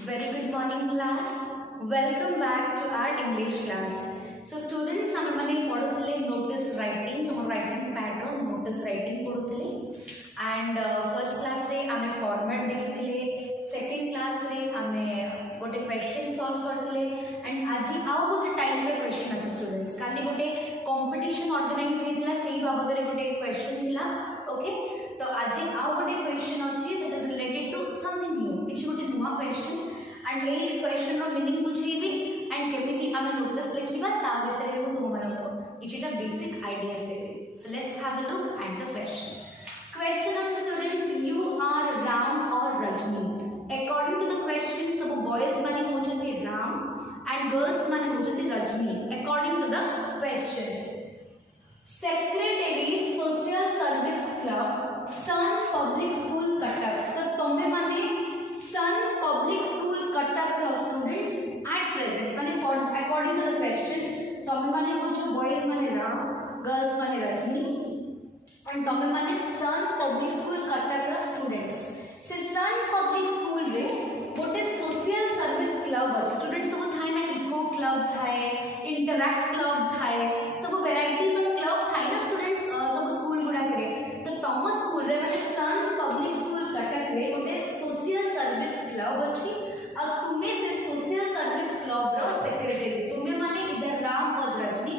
Very good morning class. Welcome back to our English class. So students हमें माने पढ़ुଥିଲେ notice writing और writing pattern notice writing पढ़ुଥିଲେ and first class रे हमें format देखिଥିଲେ second class रे हमें गोटे question solve करथिले and आज आउ गोटे टाइम रे question अछि students काली गोटे competition organize हेतिला सेही बाबत रे गोटे question थिला ओके तो आज आउ गोटे question अछि that is related to something new किछि गोटे नुवा question and ए क्वेश्चन रो मीनिंग बुझेबी एंड केमिति आमे नोटिस लिखिबा ता विषय रे तुम मानको किछटा बेसिक आइडियाज देबे so let's have a look at the question of students you are Ram और Rajni according to the question सब बॉयज माने होचते राम एंड गर्ल्स माने होचते Rajni according to the question secretary social service club Sun public school Cuttack तो तमे माने सन पब्लिक स्कूल कटक रो स्टूडेंट्स एट प्रेजेंट माने अकॉर्डिंग टू द क्वेश्चन तमे माने होचो बॉयज माने राम गर्ल्स माने रजनी एंड तमे माने सन पब्लिक स्कूल कटक रो स्टूडेंट्स से सन पब्लिक स्कूल रे गोटे सोशल सर्विस क्लब अछि स्टूडेंट्स सब थाए ना इको क्लब थाए इंटरैक्ट क्लब थाए सब वैरायटीज ऑफ क्लब थाए ना स्टूडेंट्स सब स्कूल गुडा करे तो तम स्कूल रे माने सन पब्लिक स्कूल कटक रे गोटे सोशल सर्विस क्लब अछि और तुम्हें से सोशल सर्विस क्लब रो सेक्रेटरी तुम्हें माने इधर राम और रजनी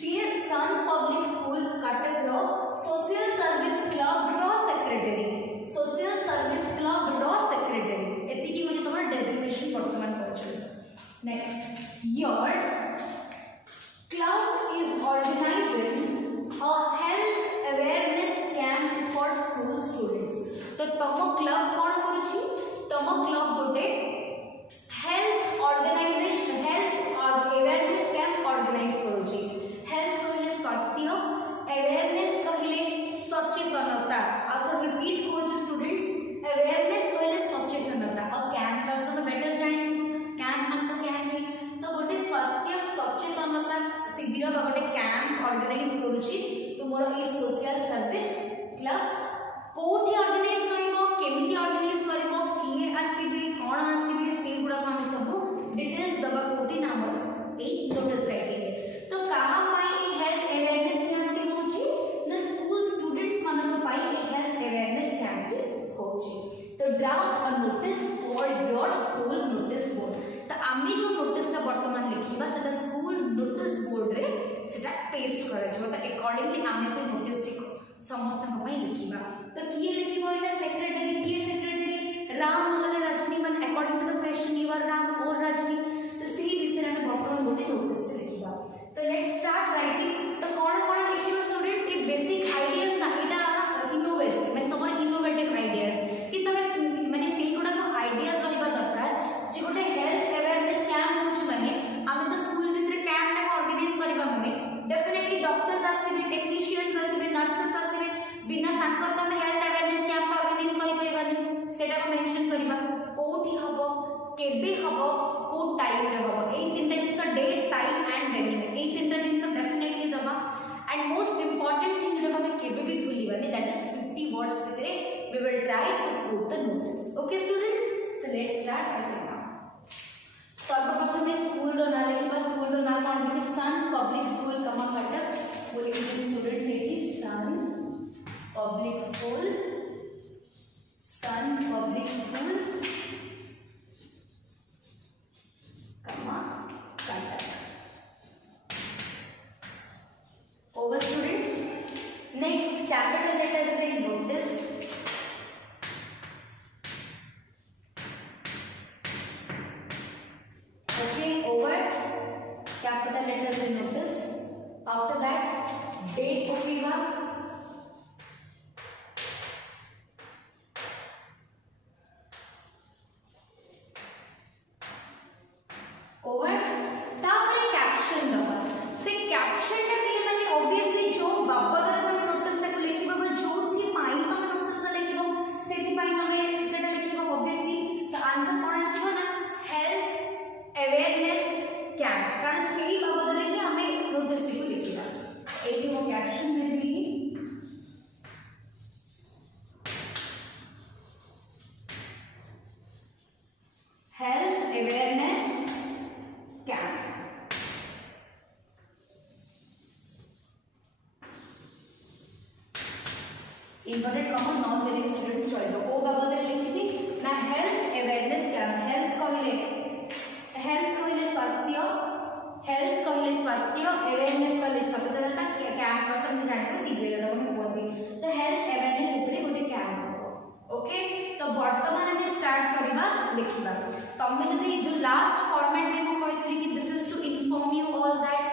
सी सन पब्लिक स्कूल कटक रो सोशल सर्विस क्लब रो सेक्रेटरी सोशल सर्विस क्लब रो सेक्रेटरी एति की मुझे तुम्हारा डेजिग्नेशन वर्तमान पहुंचल next your club is organizing a health awareness camp for school students तो तम क्लब कोन करूची तम क्लब गोटे हेल्थ ऑर्गेनाइजेशन हेल्थ और अवेयरनेस कैंप ऑर्गेनाइज करूची हेल्थ कहले स्वास्थ्य अवेयरनेस कहले सचेतनता आ तो रिपीट कोच स्टूडेंट्स अवेयरनेस कहले सचेतनता और कैंप का तो बेटर जाने कैंप हम तो क्या है तो गोटे स्वास्थ्य सचेतनता शिविर बा गोटे कैंप ऑर्गेनाइज करूची तुमरो ई सोशल सर्विस क्लब कोठी ऑर्गेनाइज करबो केमिति ऑर्गेनाइज करबो किए आसीबे कोन आसीबे से गुडा हम सब डिटेल्स दबा कोठी नाम ए नोटिस राइटिंग तो कहा पाई ए हेल्थ अवेयरनेस कैंप होची न स्कूल स्टूडेंट्स मानन पाई ए हेल्थ अवेयरनेस कैंप होची तो draft a notice for your school notice board तो आमी जो नोटिस ता वर्तमान लिखिबा सेटा स्कूल नोटिस बोर्ड रे सेटा पेस्ट करा जबो तो अकॉर्डिंगली आमे से नोटिस टिक समस्त को लिखिबा तो किए लिखिबो एटा सेक्रेटरी किए सेक्रेटरी राम নহলে रजनी मन according to the question you are Ram और रजनी तो सही विषय में वर्तमान गोटे नोटिस लिखिबा तो लेट्स स्टार्ट राइटिंग तो कोन कोन लिखिबो स्टूडेंट्स ये बेसिक आइडियाज ना एटा इनोवेशन माने तमर इनोवेटिव आइडियाज कि तमे माने सेही गुडा को आइडियाज रहबा दरकार जे गोटे हेल्थ अवेयरनेस कैंप होछ माने आमे तो स्कूल भीतर कैंप टा ऑर्गेनाइज करबा माने डेफिनेटली डॉक्टर्स आसीबे टेक्नीशियंस आसीबे नर्सेस आसीबे बिना ताकर तमे हेल्थ अवेयरनेस कैंप ऑर्गेनाइज करि परिबानी सेटा को मेंशन करबा कोठी हबो केबे हबो को टाइम रे हबो ए तीनटा things date time and venue ए तीनटा जिंस डेफिनेटली दबा एंड मोस्ट इंपोर्टेंट थिंग जो हमें केबे भी भूलिबानी दैट इज 50 वर्ड्स भितरे we will try to prove the notice okay students so let's start writing now सर्वप्रथम स्कूल रो ना लिखिबा स्कूल रो ना कोन कि सन पब्लिक स्कूल कमा कटक बोले कि students it is sun public school sun public school comma Cuttack over students next capital letters in notice okay over capital letters in notice after that date होगा over तापरे caption दबा से caption टा के माने obviously जो बाबा घर में नोटिस टा लिखिबा जो थी पाई हम important common noun variable students चलो ओ बाबा लिखिबी ना हेल्थ अवेयरनेस कैंप हेल्थ कहले स्वास्थ्य अवेयरनेस कहले सचेतनता कैंप करतन जानि शीघ्र जडा हम बोलती तो हेल्थ अवेयरनेस ऊपर गोटे कैंप ओके तो वर्तमान हम स्टार्ट करबा लिखिबा तमे जदि जो लास्ट फॉर्मेट में हम कहतली कि this is to inform you all that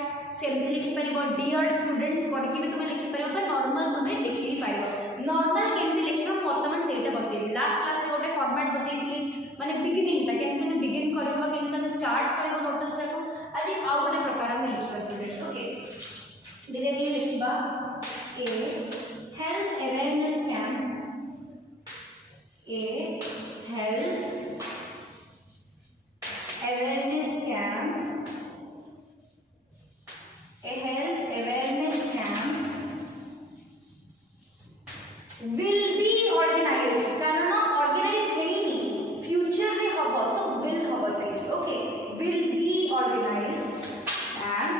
सेमती लिखि परिबो डियर स्टूडेंट्स करके भी तुम लिखि परिबो बा नॉर्मल तुम लिखि भी परिबो नॉर्मल केमती लिखिबो वर्तमान सेटा बतेबी लास्ट क्लास में गोटे फॉर्मेट बतेइली माने बिगिनिंग ता केमती तुम बिगिन करबो केमती तुम स्टार्ट करबो नोटिस टा को आज आ गोटे प्रकार हम लिखिबा स्टूडेंट्स ओके धीरे धीरे लिखिबा a health awareness camp A health awareness camp will be organized कारण organize है नहीं future में होगा तो will होगा सही okay will be organized and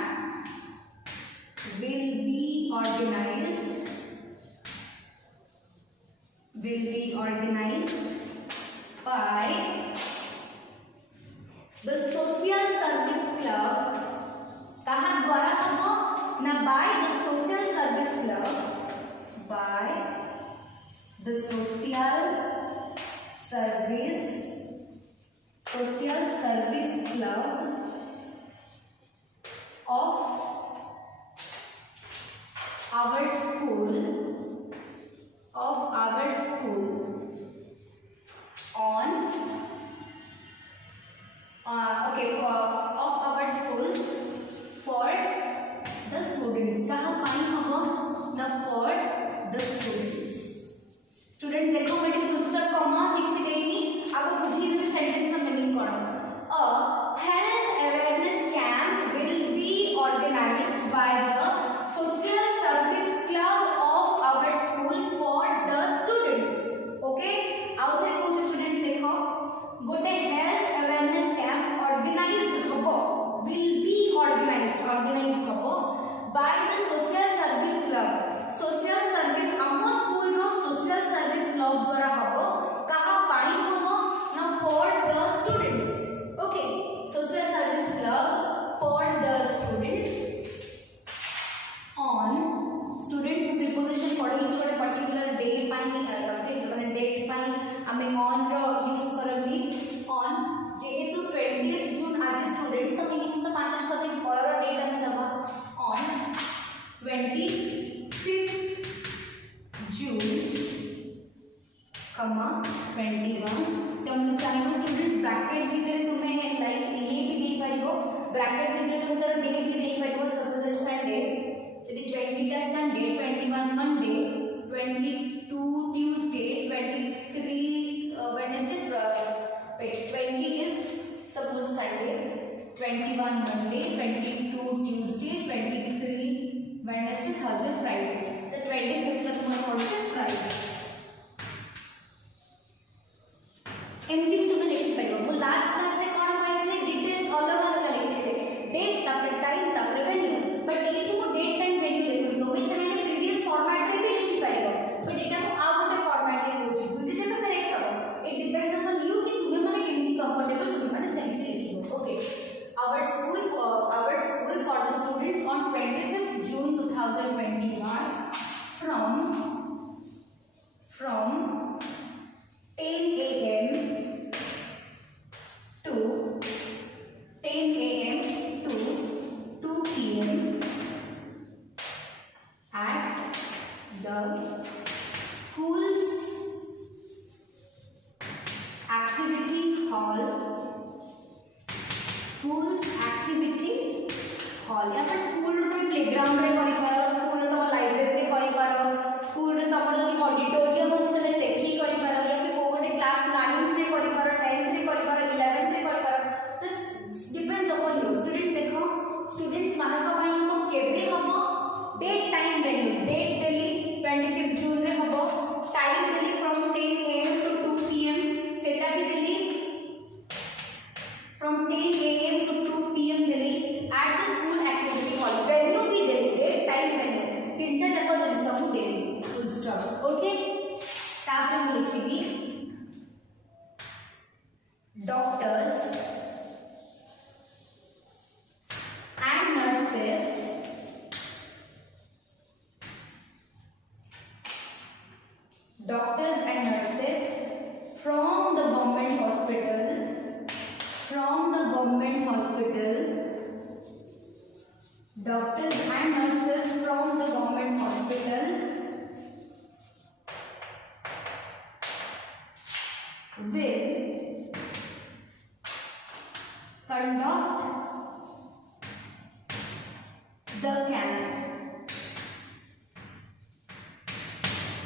will be organized by the social service club कहा द्वारा हम ना by the social service club by the social service club of our school on of our school for the students कहाँ पाई हम ना for the students देखो बेटे full stop comma लिखी देनी आपको बुझिए जो सेंटेंस का मीनिंग करो a health awareness camp will be organized by the social service club of our school for the students okay आउ थे कुछ स्टूडेंट्स देखो गोटे हेल्थ अवेयरनेस कैंप ऑर्गेनाइज हबो विल बी ऑर्गेनाइज हबो by the social service club हम school रो social service club द्वारा हबो कहा पाई हबो ना for the students okay social service club for the students on students में प्रीपोजिशन पढ़ी जो पर्टिकुलर डे पाई माने डेट पाई हमें ऑन रो यूज करबी ऑन जेहेतु 20th जून आज स्टूडेंट्स तो मिनिमम तो 5 दिन पर डेट हमें दबा ऑन 25th जून 21 तुम चाहे स्टूडेंट्स ब्रैकेट भीतर तुम्हें लाइक ये भी दे पारिबो ब्रैकेट भीतर तुम तोर डे भी दे पारिबो सपोज संडे यदि 20 टा Sunday 21 Monday 22 Tuesday 23 Wednesday 20 is suppose Sunday 21 Monday 22 Tuesday 23 Wednesday Thursday Friday the 25th का तुम्हारा पड़ता है Friday एमती तुम्हें लिखी पाइबो वो लास्ट क्लास में कोन कहले डिटेल्स अलग अलग लिखले डेट तापर टाइम तापर वेन्यू बट एठी को डेट टाइम वेन्यू लिखु तोमे चाहे प्रीवियस फॉर्मेट रे भी लिखि पाइबो बट एटा को आ गोटे फॉर्मेट रे होची दुटे जक करेक्ट हो इट डिपेंड्स अपॉन यू कि तुम्हें माने केमिति कंफर्टेबल तुम्हें माने सेमिति लिखिबो okay our school for the students on 25th June 2021 from 10 a.m. to 2 p.m. at the school's activity hall या पर स्कूल में प्लेग्राउंड रे करि पारो स्कूल तो लाइब्रेरी रे करि पारो स्कूल रे तमर जदी ऑडिटोरियम अछि तबे सेठी करि पारो या फिर कोटे क्लास 9th रे करि पारो 10th रे करि पारो 11th रे करि पारो तो डिपेंड्स अपॉन यू स्टूडेंट्स देखो स्टूडेंट्स मानक भाई हम केबे हम डेट टाइम वैल्यू डेट डेली 25th जून रे हबो टाइम डेली फ्रॉम 10 am to 2 pm सेटा भी डेली from 10 am to 2 pm daily at the school activity hall venue भी daily date time मैंने तीनटा जगह जब सब daily full stop okay तापर मैं लिखिबी doctors and nurses from the government hospital, doctors and nurses from the government hospital will conduct the camp.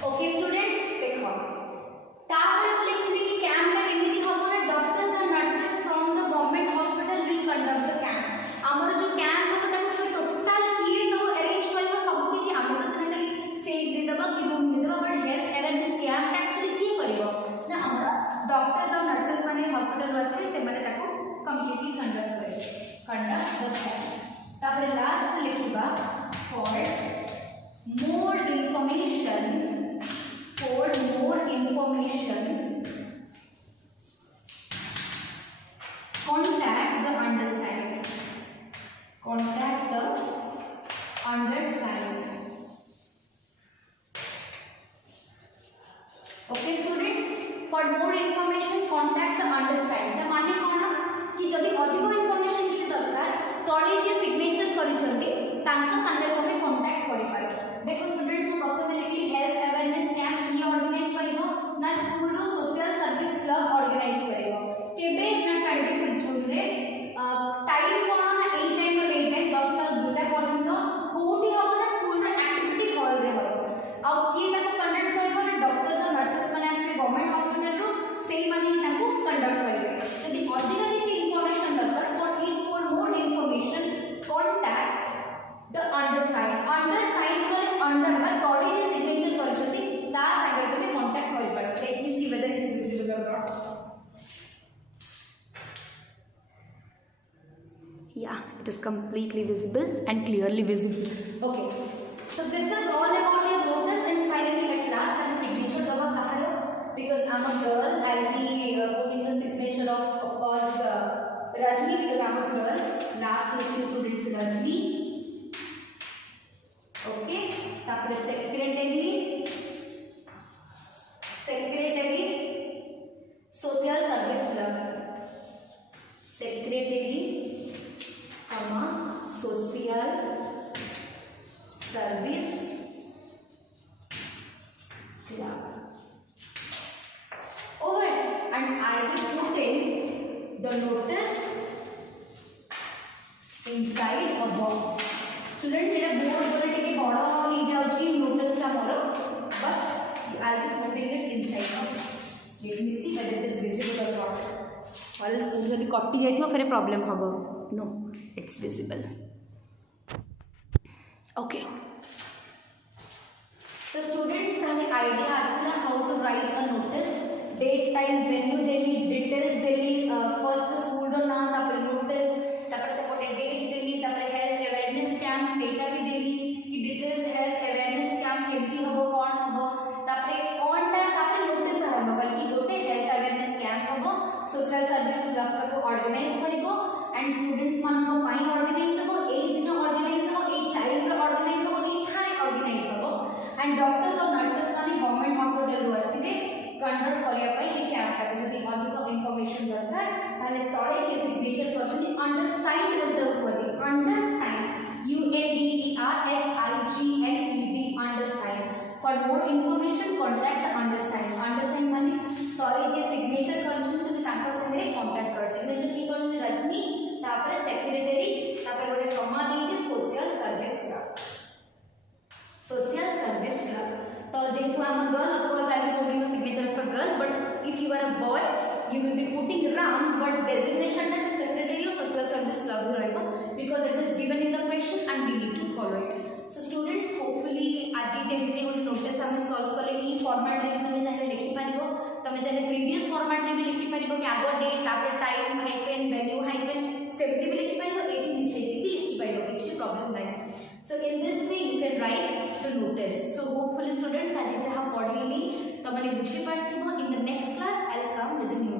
Okay students, देखो तापर लिखले कि कैंप में एमिति हबो ना doctors and nurses from the government hospital will conduct the camp. हमर जो कैंप हबो ताको टोटल किए सब अरेंज करबो सब किछि हमर सेना स्टेज दे देबो कि रूम दे देबो but health awareness camp actually की करबो ना हमर डॉक्टर्स और नर्सेस माने हॉस्पिटल वासे से माने ताको कंप्लीटली कंडक्ट द कैंप। तापर लास्ट लिखबा for more information contact the undersigned. Okay students, for more information contact the undersigned. ता माने कोन कि जदि अधिक इन्फॉर्मेशन किछि दरकार तळे जे सिग्नेचर करिसंती तांको संगे तमे कांटेक्ट करि पारे। देखो स्टूडेंट्स को प्रथमे लिखली हेल्थ अवेयरनेस कैंप की ऑर्गेनाइज करिवो ना स्कूल रो सोशल सर्विस क्लब ऑर्गेनाइज करिवो केबे ना 25 जून रे टाइम कोन ना एई टाइम रो एई टाइम 10 टा 2टा पर्यंत कोठी हो ना स्कूल रे एक्टिविटी हॉल रे हो आ की ताको कंडक्ट करिवो ना डॉक्टर्स और नर्सेस माने आसे गवर्नमेंट हॉस्पिटल रो सेई माने ताको कंडक्ट करिवो। यदि अधिक किछि इन्फॉर्मेशन दरकार for more information contact the undersigned को अंडर में तळे जे सिग्नेचर करछथि ता संगे तमे कांटेक्ट करि पारो। Let me see whether it is visible or not. Yeah, it is completely visible and clearly visible. Okay, so this is all about your notice, and finally at last I'm signature daba kaharo because I'm a girl. I'll be putting the signature of course Rajni because I'm a girl. Last let me students Rajni. Okay, तापर secretary social service club, secretary social service club. Over and I will put in the notice inside a box. Student मेरा board बोले टिके बड़ा ही जाउची notice टा मोर but I will put it inside a box. Let me see whether it is visible or not. Or else जल्दी कटि जाइथियो फिर problem हबो. No, it's visible. Okay. So students ताने idea आसला how to write a notice, date, time, venue Delhi, details Delhi, first the school रो नाम, तापर notice, तापर supported date देली, तापर health awareness camp सेटा भी देली, कि details health awareness camp केमती हबो कौन हबो, तापर कौन टा तापर notice हबो बल्कि गोटे health awareness camp हबो, social service club को organize करिवो and students मान को पाई organize हबो, एक दिन organize हबो, एक child रो organize हबो, एक ठाणे organize हबो and doctors और nurses माने government hospital रो आसीबे कंडक्ट करिया पई ए कैंप टा जदि अधिक इन्फॉर्मेशन दरकार ताले तळे जे सिग्नेचर करछथि अंडर साइन रो होती undersigned UNDERSIGNED undersigned for more information contact undersigned माने तळे जे सिग्नेचर करछथि तुमि ताका संगे कांटेक्ट कर सिग्नेचर की करछथि रजनी तापर सेक्रेटरी तापर गोटे कमा देजे सोशल सर्विस क्लब तो जेतु I'm girl of course I will putting the signature of a girl but if you are a boy you will be putting Ram but designation as a secretary of social service club rahebo because it is given in the question and we need to follow it. So students hopefully aji jemti one notice hame solve kale e format re tame jane likhi paribo tame jane previous format re bi likhi paribo ki ago date after time hyphen value hyphen semti bi likhi paribo eti mistake bi likhi paribo kichhi problem nai. So in this way you can write the notice. So hopefully students aji jaha padhili तो मैंने बुझी पार्थिबो in the next class I will come with new